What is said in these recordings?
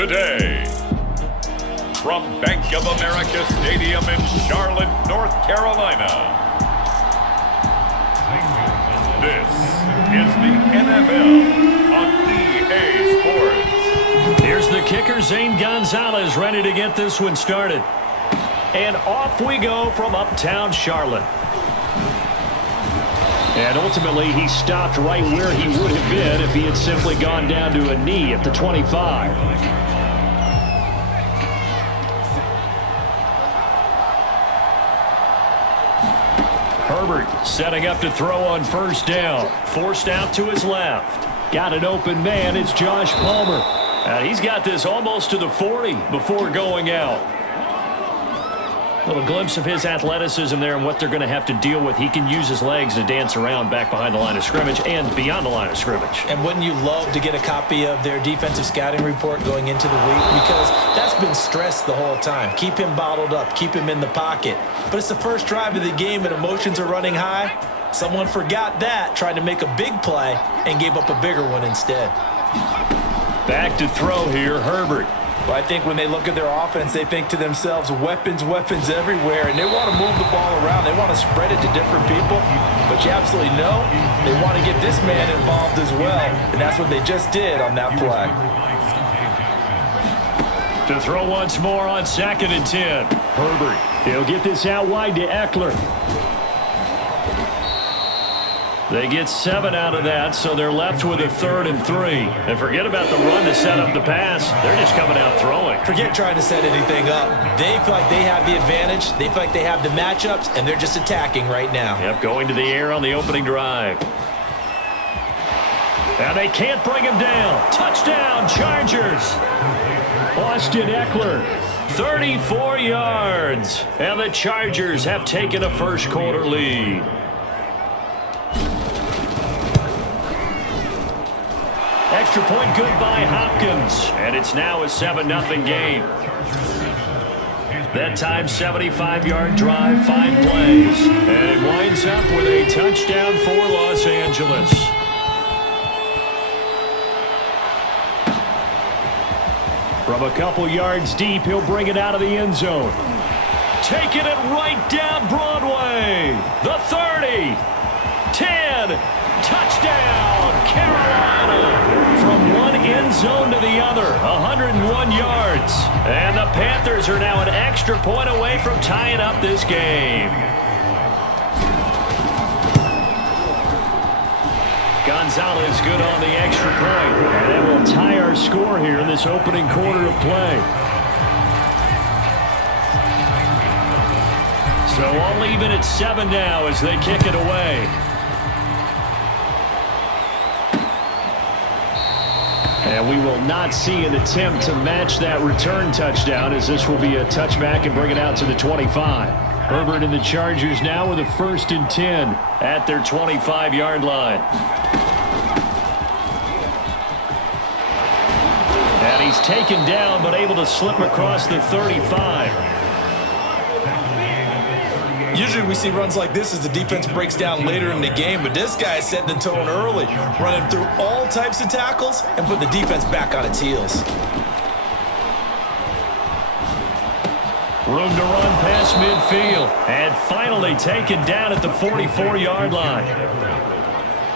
today. From Bank of America Stadium in Charlotte, North Carolina, this is the NFL on EA Sports. Here's the kicker, Zane Gonzalez, ready to get this one started. And off we go from uptown Charlotte. And ultimately, he stopped right where he would have been if he had simply gone down to a knee at the 25. Herbert setting up to throw on first down. Forced out to his left. Got an open man. It's Josh Palmer. He's got this almost to the 40 before going out. Little glimpse of his athleticism there and what they're going to have to deal with. He can use his legs to dance around back behind the line of scrimmage and beyond the line of scrimmage. And wouldn't you love to get a copy of their defensive scouting report going into the week? Because that's been stressed the whole time. Keep him bottled up. Keep him in the pocket. But it's the first drive of the game and emotions are running high. Someone forgot that, tried to make a big play, and gave up a bigger one instead. Back to throw here, Herbert. Well, I think when they look at their offense, they think to themselves, weapons, weapons everywhere, and they want to move the ball around. They want to spread it to different people, but you absolutely know they want to get this man involved as well, and that's what they just did on that play. To throw once more on 2nd and 10. Herbert, he'll get this out wide to Eckler. They get 7 out of that, so they're left with a 3rd and 3. And forget about the run to set up the pass. They're just coming out throwing. Forget trying to set anything up. They feel like they have the advantage. They feel like they have the matchups, and they're just attacking right now. Yep, going to the air on the opening drive. And they can't bring him down. Touchdown, Chargers. Austin Eckler, 34 yards. And the Chargers have taken a first quarter lead. Extra point good by Hopkins, and it's now a 7-0 game. That time, 75-yard drive, 5 plays. And it winds up with a touchdown for Los Angeles. From a couple yards deep, he'll bring it out of the end zone. Taking it right down Broadway. The 30, 10, touchdown, Carolina. From one end zone to the other, 101 yards. And the Panthers are now an extra point away from tying up this game. Gonzalez good on the extra point. And it will tie our score here in this opening quarter of play. So all even at 7 now as they kick it away. And we will not see an attempt to match that return touchdown, as this will be a touchback and bring it out to the 25. Herbert and the Chargers now with a 1st and 10 at their 25-yard line. And he's taken down but able to slip across the 35. Usually we see runs like this as the defense breaks down later in the game, but this guy is setting the tone early, running through all types of tackles and put the defense back on its heels. Room to run past midfield, and finally taken down at the 44-yard line.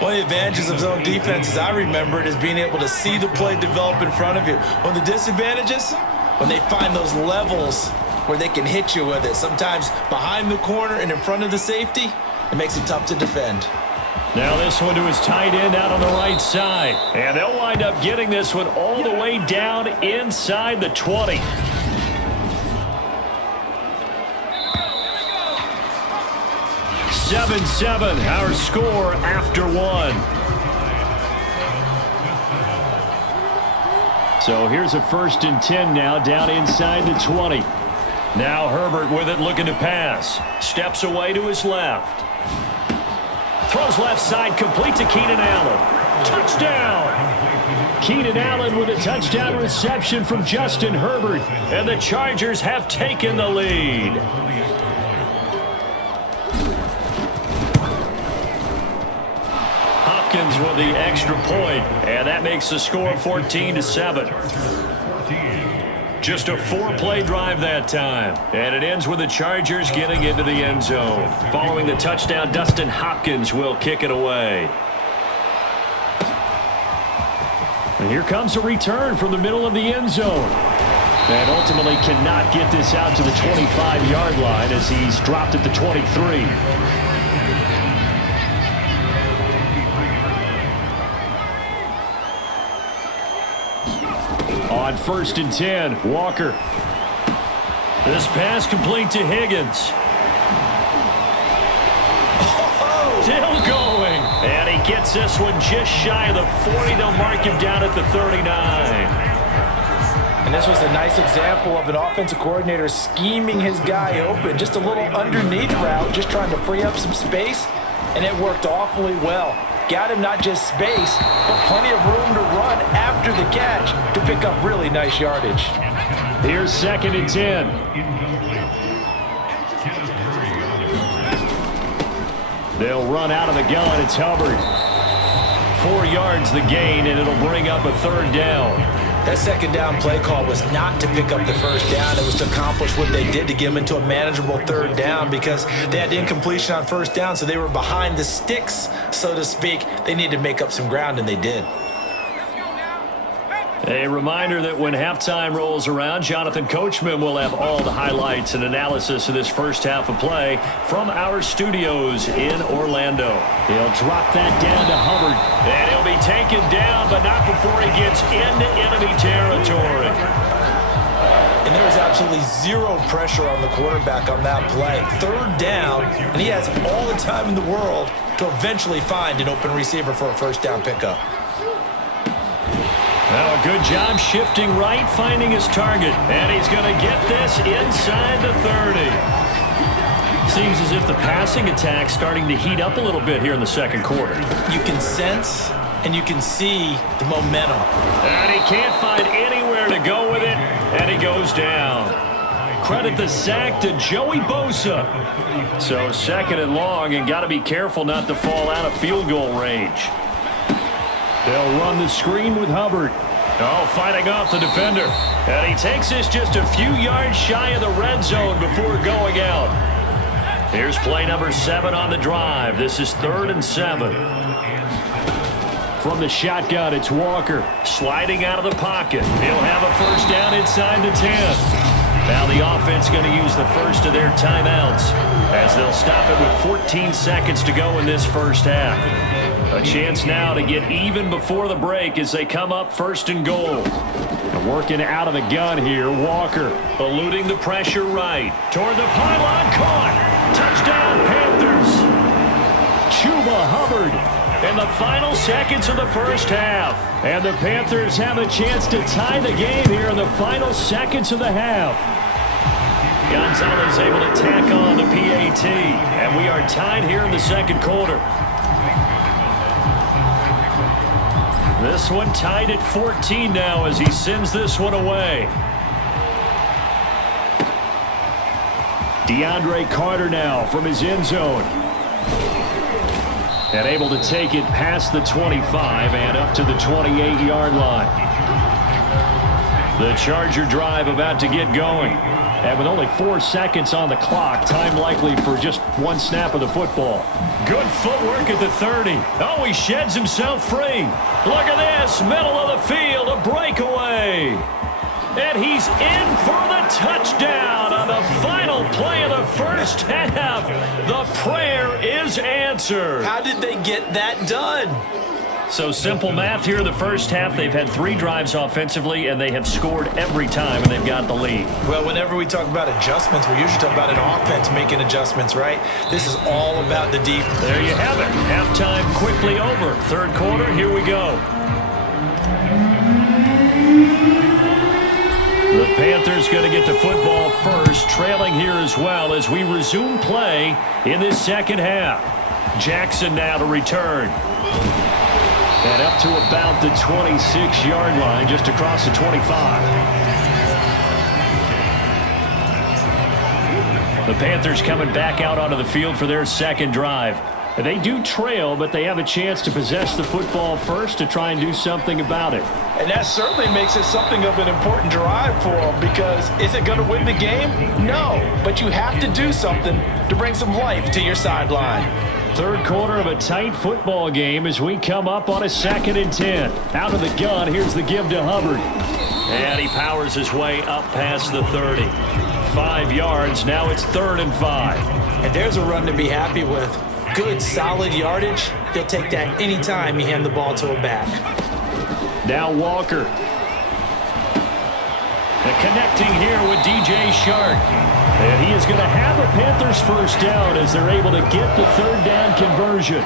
One of the advantages of zone defense, as I remember it, is being able to see the play develop in front of you. One of the disadvantages, when they find those levels where they can hit you with it. Sometimes behind the corner and in front of the safety, it makes it tough to defend. Now this one to his tight end out on the right side. And they'll wind up getting this one all the way down inside the 20. Seven, our score after 1. So here's a 1st and 10 now down inside the 20. Now Herbert with it, looking to pass. Steps away to his left. Throws left side, complete to Keenan Allen. Touchdown! Keenan Allen with a touchdown reception from Justin Herbert. And the Chargers have taken the lead. Hopkins with the extra point, and that makes the score 14-7. Just a 4-play drive that time. And it ends with the Chargers getting into the end zone. Following the touchdown, Dustin Hopkins will kick it away. And here comes a return from the middle of the end zone. And ultimately cannot get this out to the 25-yard line as he's dropped at the 23. On 1st and 10, Walker. This pass complete to Higgins. Still going. And he gets this one just shy of the 40. They'll mark him down at the 39. And this was a nice example of an offensive coordinator scheming his guy open. Just a little underneath route, just trying to free up some space. And it worked awfully well. Got him not just space, but plenty of room to run after the catch to pick up really nice yardage. Here's 2nd and 10. They'll run out of the gun. It's Hubbard. 4 yards the gain, and it'll bring up a 3rd down. That 2nd down play call was not to pick up the 1st down. It was to accomplish what they did to get them into a manageable 3rd down because they had incompletion on 1st down, so they were behind the sticks, so to speak. They needed to make up some ground, and they did. A reminder that when halftime rolls around, Jonathan Coachman will have all the highlights and analysis of this first half of play from our studios in Orlando. He'll drop that down to Hubbard. And he'll be taken down, but not before he gets into enemy territory. And there was absolutely zero pressure on the quarterback on that play. 3rd down, and he has all the time in the world to eventually find an open receiver for a 1st down pickup. Now a good job shifting right, finding his target. And he's going to get this inside the 30. Seems as if the passing attack's starting to heat up a little bit here in the 2nd quarter. You can sense and you can see the momentum. And he can't find anywhere to go with it, and he goes down. Credit the sack to Joey Bosa. So 2nd and long, and got to be careful not to fall out of field goal range. They'll run the screen with Hubbard. Oh, fighting off the defender. And he takes this just a few yards shy of the red zone before going out. Here's play number 7 on the drive. This is 3rd and 7. From the shotgun, it's Walker sliding out of the pocket. He'll have a 1st down inside the 10. Now the offense going to use the first of their timeouts as they'll stop it with 14 seconds to go in this first half. A chance now to get even before the break as they come up 1st and goal. And working out of the gun here, Walker eluding the pressure right. Toward the pylon, caught. Touchdown, Panthers. Chuba Hubbard in the final seconds of the first half. And the Panthers have a chance to tie the game here in the final seconds of the half. Gonzalez able to tack on the PAT. And we are tied here in the 2nd quarter. This one tied at 14 now as he sends this one away. DeAndre Carter now from his end zone. And able to take it past the 25 and up to the 28-yard line. The Charger drive about to get going. And with only 4 seconds on the clock, time likely for just 1 snap of the football. Good footwork at the 30. Oh, he sheds himself free. Look at this, middle of the field, a breakaway. And he's in for the touchdown on the final play of the first half. The prayer is answered. How did they get that done? So simple math here in the first half. They've had 3 drives offensively, and they have scored every time, and they've got the lead. Well, whenever we talk about adjustments, we usually talk about an offense making adjustments, right? This is all about the defense. There you have it. Halftime quickly over. 3rd quarter, here we go. The Panthers going to get the football first, trailing here as well as we resume play in this 2nd half. Jackson now to return. And up to about the 26-yard line, just across the 25. The Panthers coming back out onto the field for their 2nd drive. They do trail, but they have a chance to possess the football first to try and do something about it. And that certainly makes it something of an important drive for them, because is it going to win the game? No, but you have to do something to bring some life to your sideline. Third quarter of a tight football game as we come up on a 2nd and 10. Out of the gun, here's the give to Hubbard. And he powers his way up past the 30. 5 yards, now it's 3rd and 5. And there's a run to be happy with. Good, solid yardage. He'll take that anytime you hand the ball to a back. Now Walker. And connecting here with DJ Shark. And he is going to have a Panthers first down as they're able to get the 3rd down conversion.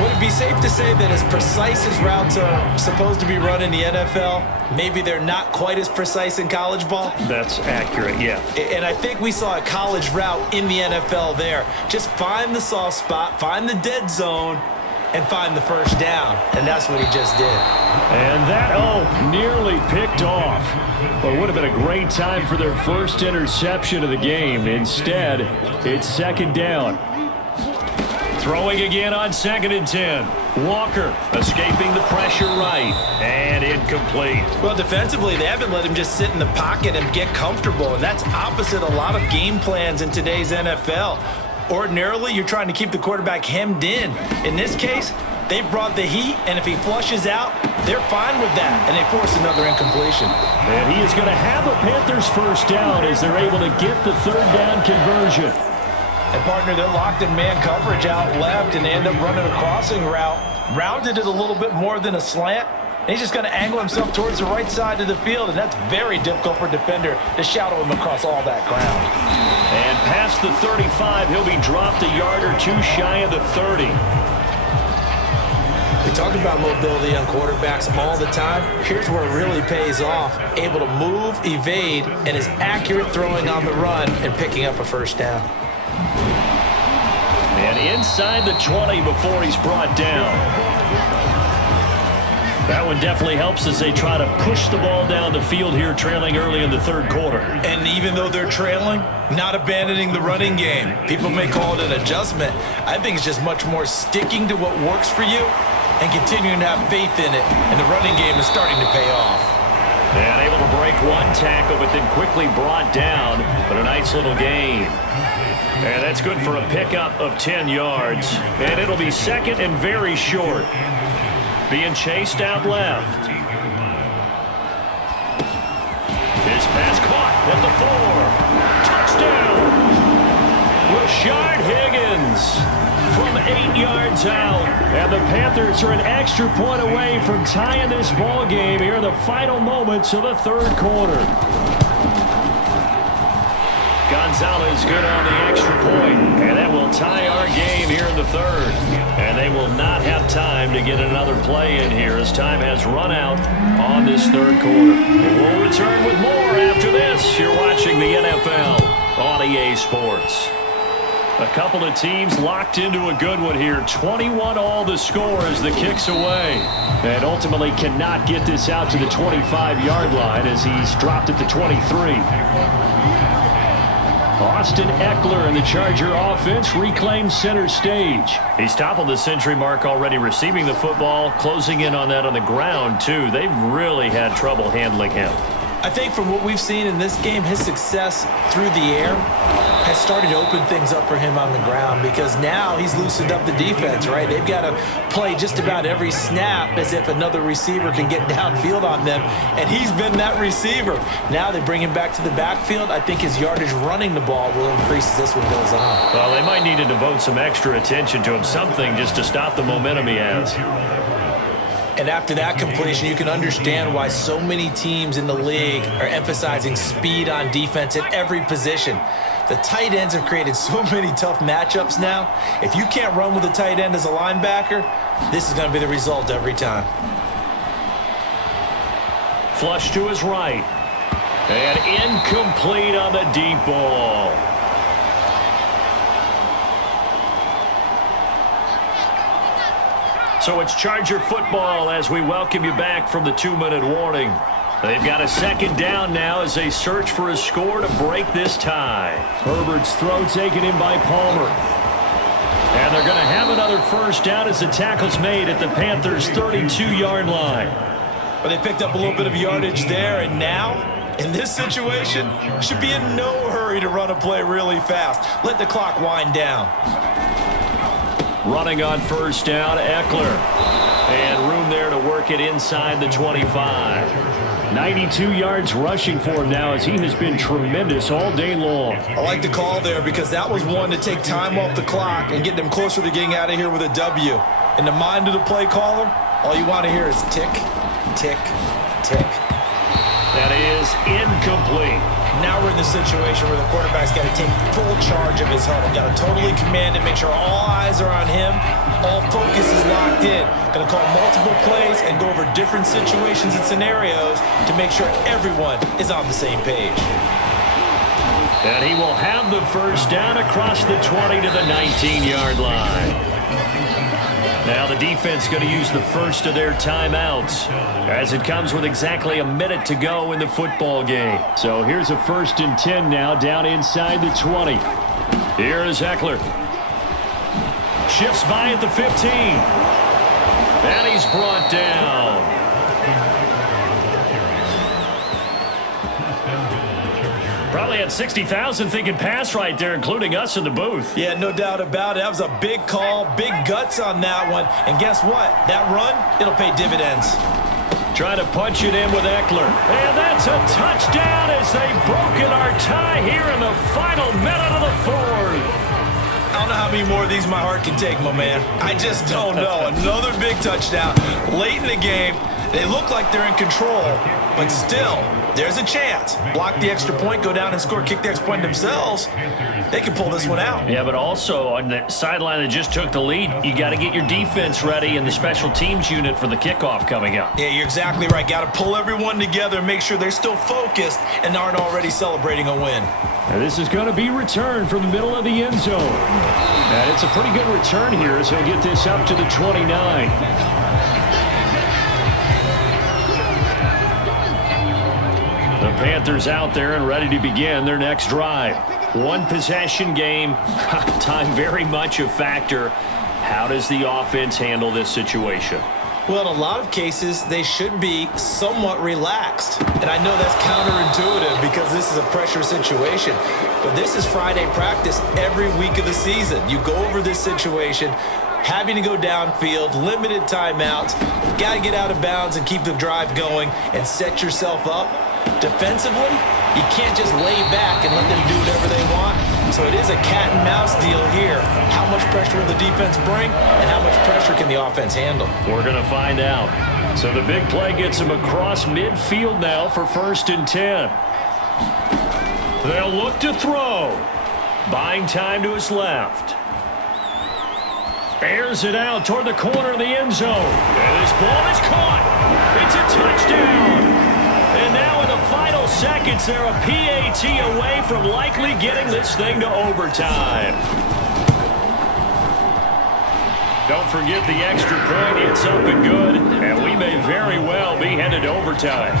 Would it be safe to say that as precise as routes are supposed to be run in the NFL, maybe they're not quite as precise in college ball? That's accurate, yeah. And I think we saw a college route in the NFL there. Just find the soft spot, find the dead zone, and find the first down. And that's what he just did. And that, nearly picked off. But it would have been a great time for their first interception of the game. Instead, it's 2nd down. Throwing again on 2nd and 10. Walker escaping the pressure right. And incomplete. Well, defensively, they haven't let him just sit in the pocket and get comfortable. And that's opposite a lot of game plans in today's NFL. Ordinarily, you're trying to keep the quarterback hemmed in. In this case, they brought the heat, and if he flushes out, they're fine with that. And they force another incompletion. And he is going to have a Panthers first down as they're able to get the 3rd down conversion. And partner, they're locked in man coverage out left, and they end up running a crossing route. Rounded it a little bit more than a slant. And he's just going to angle himself towards the right side of the field, and that's very difficult for a defender to shadow him across all that ground. And past the 35, he'll be dropped a yard or two shy of the 30. We talk about mobility on quarterbacks all the time. Here's where it really pays off. Able to move, evade, and is accurate throwing on the run and picking up a first down. And inside the 20 before he's brought down. That one definitely helps as they try to push the ball down the field here, trailing early in the 3rd quarter. And even though they're trailing, not abandoning the running game. People may call it an adjustment. I think it's just much more sticking to what works for you and continuing to have faith in it. And the running game is starting to pay off. And able to break one tackle, but then quickly brought down. But a nice little gain. And that's good for a pickup of 10 yards. And it'll be 2nd and very short. Being chased out left. His pass caught at the 4. Touchdown! Rashard Higgins from 8 yards out. And the Panthers are an extra point away from tying this ball game here in the final moments of the 3rd quarter. Gonzalez good on the extra point, and that will tie our game here in the 3rd. And they will not have time to get another play in here as time has run out on this 3rd quarter. We'll return with more after this. You're watching the NFL on EA Sports. A couple of teams locked into a good one here. 21 all the score as the kick's away. And ultimately cannot get this out to the 25-yard line as he's dropped at the 23. Austin Eckler and the Charger offense reclaims center stage. He's toppled the century mark already receiving the football, closing in on that on the ground, too. They've really had trouble handling him. I think from what we've seen in this game, his success through the air has started to open things up for him on the ground, because now he's loosened up the defense, right? They've got to play just about every snap as if another receiver can get downfield on them, and he's been that receiver. Now they bring him back to the backfield. I think his yardage running the ball will increase as this one goes on. Well, they might need to devote some extra attention to him, something just to stop the momentum he has. And after that completion, you can understand why so many teams in the league are emphasizing speed on defense at every position. The tight ends have created so many tough matchups now. If you can't run with a tight end as a linebacker, this is going to be the result every time. Flush to his right. And incomplete on the deep ball. So it's Charger football as we welcome you back from the 2-minute warning. They've got a 2nd down now as they search for a score to break this tie. Herbert's throw taken in by Palmer. And they're going to have another first down as the tackle's made at the Panthers' 32-yard line. But they picked up a little bit of yardage there, and now, in this situation, should be in no hurry to run a play really fast. Let the clock wind down. Running on first down, Eckler. And room there to work it inside the 25. 92 yards rushing for him now as he has been tremendous all day long. I like the call there because that was one to take time off the clock and get them closer to getting out of here with a W. In the mind of the play caller, all you want to hear is tick, tick, tick. That is incomplete. Now we're in the situation where the quarterback's got to take full charge of his huddle. Got to totally command it, make sure all eyes are on him. All focus is locked in. Going to call multiple plays and go over different situations and scenarios to make sure everyone is on the same page. And he will have the first down across the 20 to the 19-yard line. Now the defense going to use the first of their timeouts as it comes with exactly a minute to go in the football game. So here's a 1st and 10 now down inside the 20. Here is Eckler. Shifts by at the 15. And he's brought down. Probably had 60,000 thinking pass right there, including us in the booth. Yeah, no doubt about it. That was a big call, big guts on that one. And guess what? That run, it'll pay dividends. Trying to punch it in with Eckler. And that's a touchdown as they've broken our tie here in the final minute of the fourth. I don't know how many more of these my heart can take, my man. I just don't know. Another big touchdown late in the game. They look like they're in control, but still, there's a chance. Block the extra point, go down and score, kick the extra point themselves. They can pull this one out. Yeah, but also on the sideline that just took the lead, you got to get your defense ready and the special teams unit for the kickoff coming up. Yeah, you're exactly right. Got to pull everyone together and make sure they're still focused and aren't already celebrating a win. And this is going to be returned from the middle of the end zone. And it's a pretty good return here as he'll get this up to the 29. The Panthers out there and ready to begin their next drive. One possession game, time very much a factor. How does the offense handle this situation? Well, in a lot of cases, they should be somewhat relaxed. And I know that's counterintuitive because this is a pressure situation. But this is Friday practice every week of the season. You go over this situation, having to go downfield, limited timeouts, got to get out of bounds and keep the drive going and set yourself up. Defensively, you can't just lay back and let them do whatever they want. So it is a cat and mouse deal here. How much pressure will the defense bring and how much pressure can the offense handle? We're going to find out. So the big play gets him across midfield now for 1st and 10. They'll look to throw. Buying time to his left. Airs it out toward the corner of the end zone. And this ball is caught. It's a touchdown. And now in the final seconds, they're a PAT away from likely getting this thing to overtime. Don't forget the extra point. It's up and good. And we may very well be headed to overtime.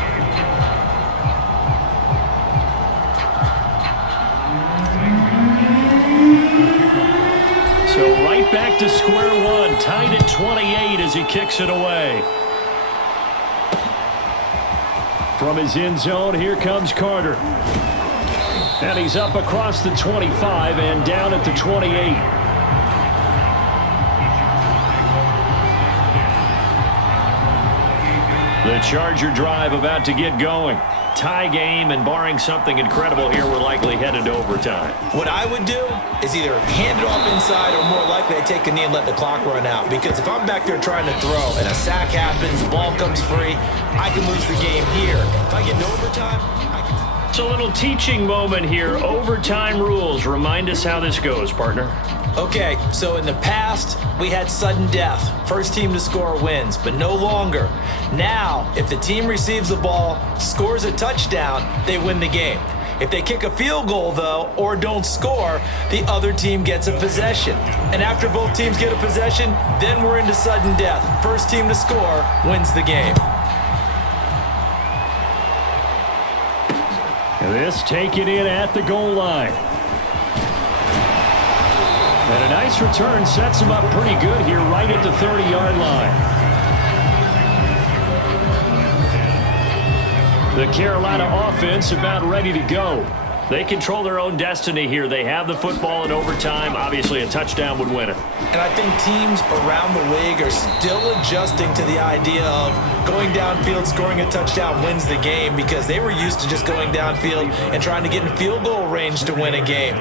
So right back to square one. Tied at 28 as he kicks it away. From his end zone, here comes Carter. And he's up across the 25 and down at the 28. The Charger drive about to get going. Tie game, and barring something incredible here, we're likely headed to overtime. What I would do is either hand it off inside or more likely I take a knee and let the clock run out. Because if I'm back there trying to throw and a sack happens, the ball comes free, I can lose the game here. If I get to overtime, I can... It's a little teaching moment here. Overtime rules. Remind us how this goes, partner. Okay, so in the past, we had sudden death. First team to score wins, but no longer. Now, if the team receives the ball, scores a touchdown, they win the game. If they kick a field goal, though, or don't score, the other team gets a possession. And after both teams get a possession, then we're into sudden death. First team to score wins the game. This taken in at the goal line. And a nice return sets him up pretty good here right at the 30-yard line. The Carolina offense about ready to go. They control their own destiny here. They have the football in overtime. Obviously, a touchdown would win it. And I think teams around the league are still adjusting to the idea of going downfield, scoring a touchdown wins the game, because they were used to just going downfield and trying to get in field goal range to win a game.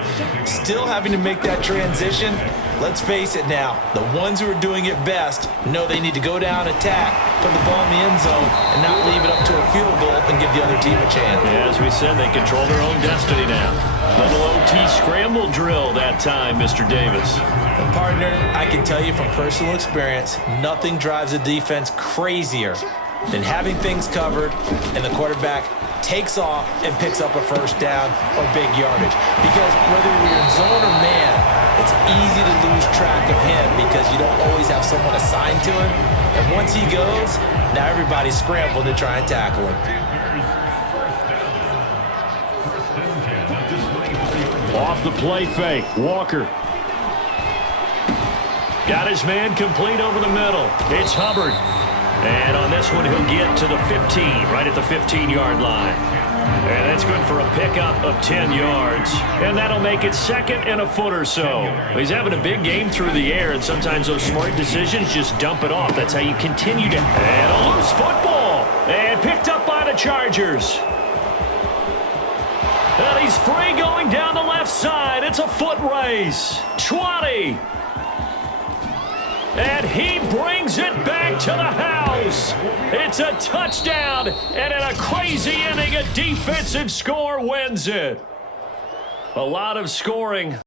Still having to make that transition. Let's face it now, the ones who are doing it best know they need to go down, attack, put the ball in the end zone, and not leave it up to a field goal and give the other team a chance. Yeah, as we said, they control their own destiny now. Little OT scramble drill that time, Mr. Davis. And partner, I can tell you from personal experience, nothing drives a defense crazier than having things covered and the quarterback takes off and picks up a first down or big yardage. Because whether you're in zone or man, it's easy to lose track of him because you don't always have someone assigned to him. And once he goes, now everybody's scrambling to try and tackle him. Off the play fake, Walker. Got his man complete over the middle. It's Hubbard. And on this one, he'll get to the 15, right at the 15-yard line. And that's good for a pickup of 10 yards. And that'll make it second and a foot or so. He's having a big game through the air, and sometimes those smart decisions just dump it off. That's how you continue to... And a loose football. And picked up by the Chargers. And he's free going down the left side. It's a foot race. 20. And he brings it back to the house. It's a touchdown, and in a crazy inning, a defensive score wins it. A lot of scoring.